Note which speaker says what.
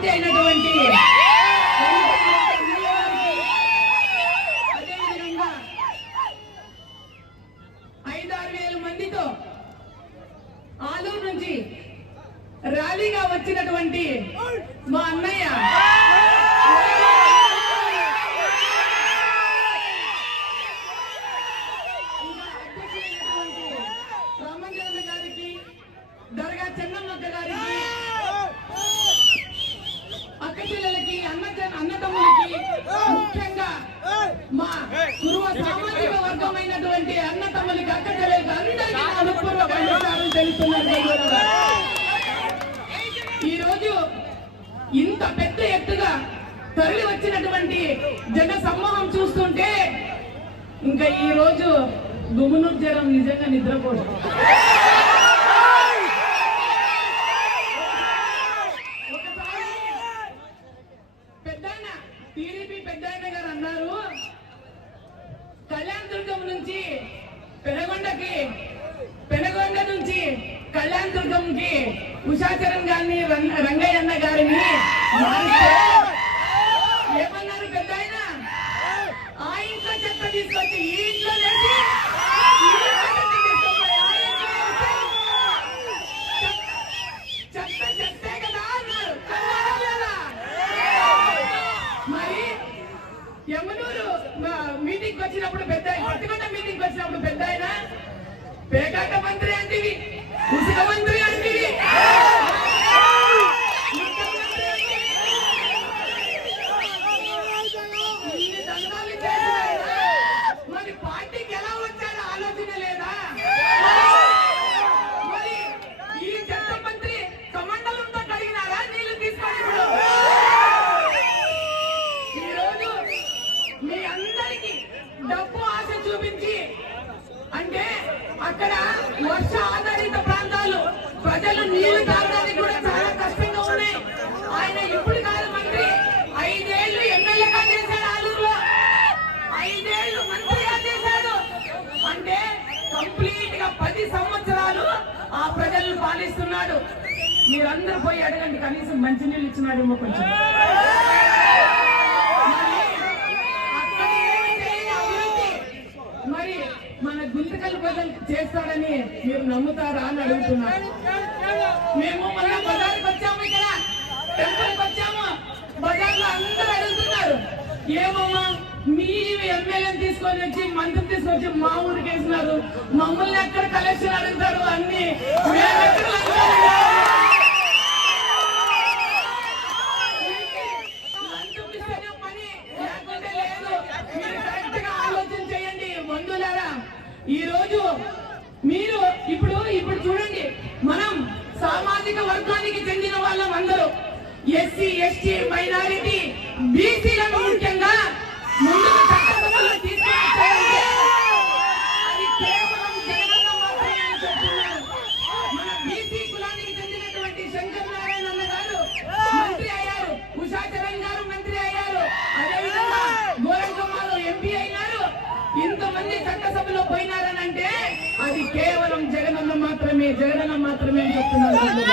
Speaker 1: అభ్యర్థి అయినటువంటి అదేవిధంగా ఐదారు వేల మందితో ఆలూరు నుంచి ర్యాలీగా వచ్చినటువంటి మా అన్నయ్య. అన్నతమ్ములకి అక్క అందరికీ ఈ రోజు ఇంత పెద్ద ఎత్తుగా తరలి వచ్చినటువంటి జన సమూహం చూస్తుంటే ఇంకా ఈ రోజు గుమ్మనూరు నిజంగా నిద్రపోదు. టీడీపీ పెద్దాయన గారు అన్నారు కళ్యాణ దుర్గం నుంచి పెనగొండకి పెనగొండ నుంచి కళ్యాణ దుర్గంకి ఉషాచరణ్ గారిని రం- రంగయ్య అన్న గారిని ಬೇಕಾದ ಬಂದ್ರೆ ಅಂತೀವಿ పది సంవత్సరాలు ఆ ప్రజలను పాలిస్తున్నాడు. మీరందరూ పోయి అడగండి కనీసం మంచినీళ్ళు ఇచ్చినాడేమో కొంచెం. అక్కడ మరి మన గుంతకల్ ప్రజలు చేస్తాడని మీరు నమ్ముతారా అని అడుగుతున్నారు. మేము మన బజార్కి వచ్చాము ఇక్కడ. టెంపుల్కి వచ్చాము. బజార్లో అందరూ అడుగుతున్నారు. ఏమమ్మా? మీ ఎమ్మెల్యేని తీసుకొని వచ్చి మంత్రి తీసుకొచ్చి మా ఊరికి వేసినారు. మమ్మల్ని ఎక్కడ కలెక్షన్ అడుగుతారు అన్ని? మీరు ఆలోచన చేయండి ఈ రోజు మీరు ఇప్పుడు ఇప్పుడు చూడండి మనం సామాజిక వర్గానికి చెందిన వాళ్ళం అందరూ. ఎస్సీ ఎస్టీ మైనారిటీ బీసీలను ముఖ్యంగా గారు మంత్రి అయ్యారు. గారు మంత్రి ఎంపీ అయినారు. ఇంతమంది చట్టసభలో పోయినారనంటే అది కేవలం జగనన్న మాత్రమే జగనన్న మాత్రమే చెప్తున్నారు.